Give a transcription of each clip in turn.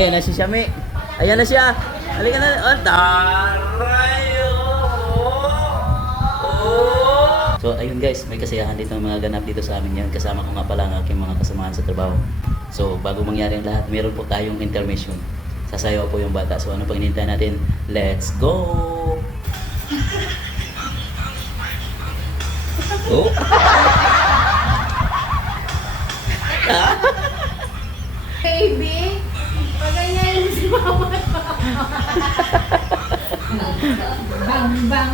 Ayan na si Shami. Ayan na siya. Halika na. Oh, taray! So ayun guys, may kasiyahan dito ng mga ganap dito sa amin yan. Kasama ko nga pala ang aking mga kasamahan sa trabaho. So bago mangyari ang lahat, meron po tayong intermission. Sasayaw po yung bata. So ano pang hinihintay natin? Let's go! Oh! Baby, paganyan si mama. Bang, bang.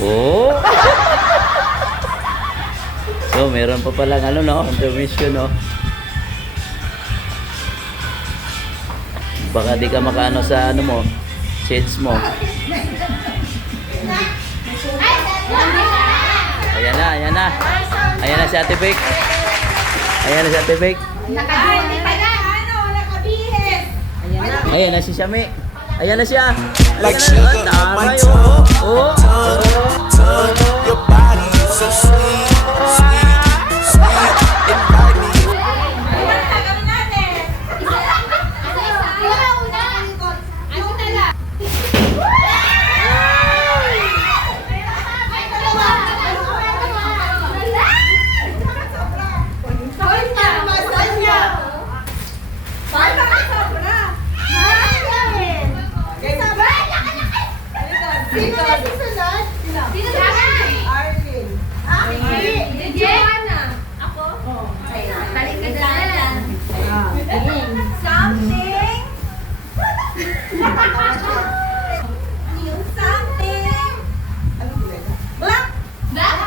Oh! So meron pa palang ano no, intermission no. Baka di ka makaano sa ano mo, shades mo. Ayan na, ayan na. Ayan na si Ate Vic. Ayan na si Ate Vic. Nakabihis pa na, nakabihis. Ayan na si Shami. Ayan na siya. Like Halika sugar na. on my Taray, tongue, oh. tongue. Your body is so sweet, sweet, sweet. Invite me. Gawin natin. Ano tala? Sino na susunod? Sino na? Arlene. Joanna. Ako? Oo. Talik ka dyan. Something. Yung something. Black. Black?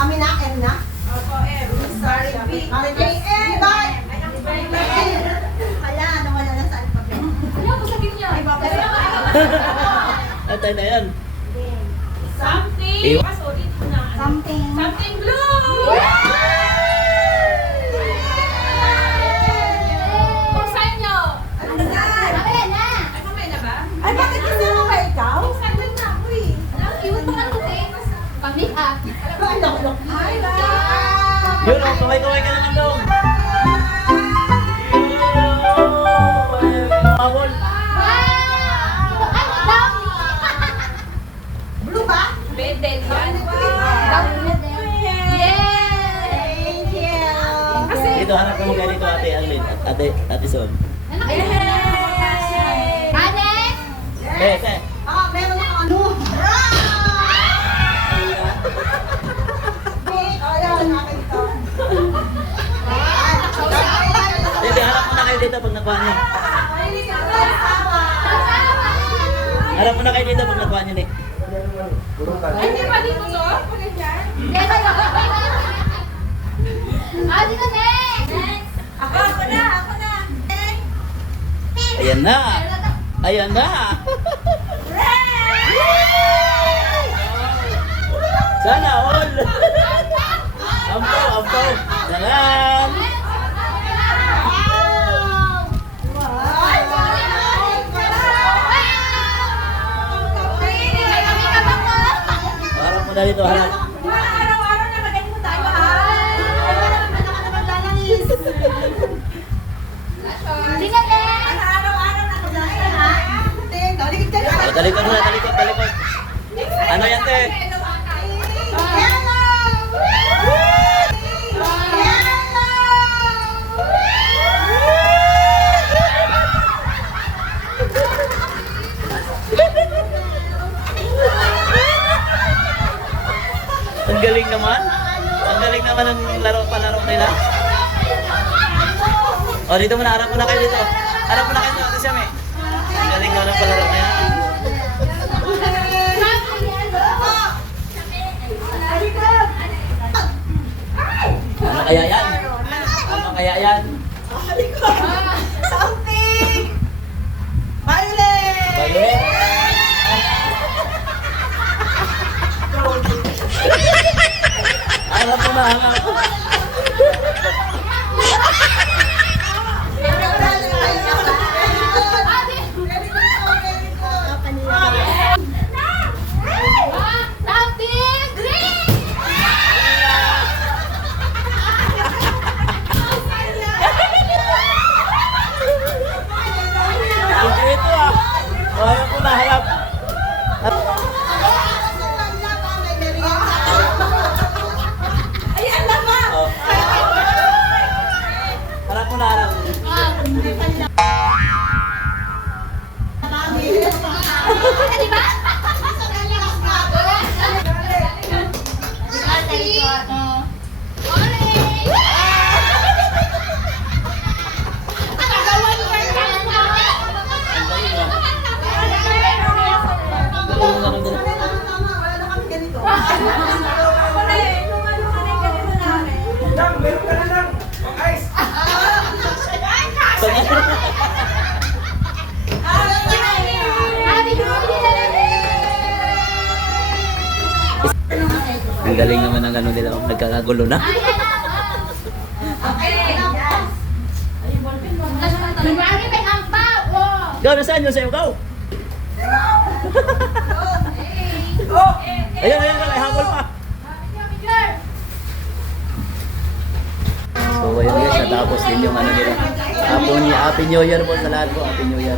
Kami na, M na? Opo, M. Sorry, B. Kami kay M, bye! Hala, nawala na sa alphabet. Ano ko sabihin niya? Ay, baba. Atay na yan. Something. Ew. Sorry, na. Something. Something blue. Buksan niyo. Ano na? Ay, mamaya na ba? Ay, bakit kasi mo ba ikaw? Buksan mo na ako eh. Alam, iwan pa lang kasi. Pamik up. Ay, bye! Yun, oh, kaway-kaway ka naman dong. Mawol. Blue ba? Bedel yan. Thank you! Dito, harap ka mo ganito, Ate Arlene. Ate Son. Te. Ah, meron ako ano? Ayan, nakita. Te, harap mo na kayo dito pag nakuha niyo. Harap mo na kayo dito pag nakuha niyo, Nick. Ay, hindi pa dito to? Pag ganyan? Ako na. Ayan na. Ayan na. Sana all. Ampaw. Salam. Harap mo na dito, harap. Araw-araw na magaling mo tayo, ha? Araw-araw na magaling, ha? O, talikod muna, talikod. Ano yan, te? Ang galing naman. Ang galing naman ng palaro nila. O, dito muna, harap muna kayo dito. Harap muna kayo dito, Ate Siam, eh. Ang galing naman ng palaro nila. kaya yan? Ano kaya yan? Something! Violet! Violet? Alam ko na, alam ko. Something green! Ito ito ah. Alam ko na, halap. Ayan lang ba? Oh. Halap ko na, halap. Di ba? Wala na kami ganito. Ang galing naman ng ano nila, nagkakagulo na. Go, nasaan yun sa'yo? Go! Ayun, ayun, ayun, habol pa. So, ayun guys, natapos din yung ano nila. Happy New Year po sa lahat po, Happy New Year.